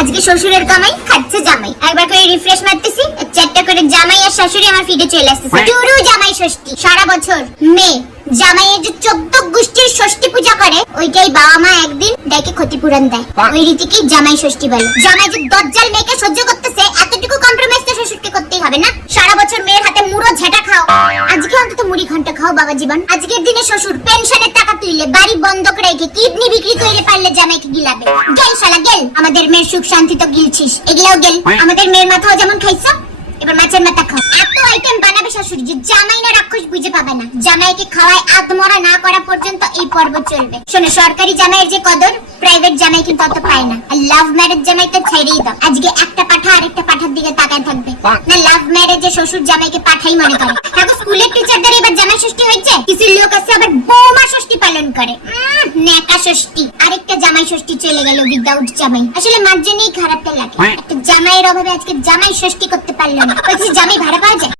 আজকে শ্বশুরের কামাই খাচ্ছে জামাই, একবার করে রিফ্রেশ মারতেছি, চারটা করে জামাই আর শাশুড়ি আমার ফিডে চলে আসতেছে। টুরু জামাই ষষ্ঠী, সারা বছর মেয়ে জামাইয়ের যে 14 গোষ্ঠীর ষষ্ঠী পূজা করে, ওইটাই বাবা মা একদিন ডাইকে ক্ষতিপূরণ দেয়। ওই রীতিকেই জামাই ষষ্ঠী বলে। জামাই যে দজ্জাল মেয়েকে সহ্য করতেছে, এতটুকু কম্প্রোমাইজ তো শ্বশুরকে করতেই হবে না? সারা বছর মেয়ের হাতে মুড়ো ঝেঁটা খাও, আজকে অন্তত মুড়ি ঘন্ট খাও বাবা জীবন। আজকের দিনে শ্বশুর পেনশনের টাকা তুইলে, বাড়ি বন্ধক রেখে, কিডনি বিক্রি কইলে পারলে জামাইকে গিলাবে। গেল শালা গেল, আমাদের মেয়ের সুখ শান্তি তো গিলছিস, এগুলাও গেল। আমাদের মেয়ের মাথাও যেমন খাইছো, এবার মাছের মাথা খাও। এত আইটেম বানাবে শাশুড়ি যে জামাই না রাক্ষস বুঝে পাবে না। জামাইকে খাওয়ায় আত্মরা না করা পর্যন্ত এই পর্ব চলবে। শোনো, সরকারি জামাইয়ের যে কদর, প্রাইভেট জামাই কিন্তু অত পায় না। আর লাভ ম্যারেজ জামাই তো ছেড়েই দাও, আজকে একটা পাঠা আরেকটা পাঠার দিকে তাকায় থাকবে না। লাভ ম্যারেজে শ্বশুর জামাইকে পাঠাই মনে করে। এখন স্কুলের টিচারদের এবার জামাই ষষ্ঠী হয়েছে, কিছু লোক আছে আবার বৌমা ষষ্ঠী পালন করে। নেকা ষষ্ঠী, আরেকটা জামাই ষষ্ঠী চলে গেল উইদাউট জামাই। আসলে মার জন্যই খারাপটা লাগে, একটা জামাইয়ের অভাবে আজকে জামাই ষষ্ঠী করতে পারলো না। বলছি জামাই ভাড়া পাওয়া যায়?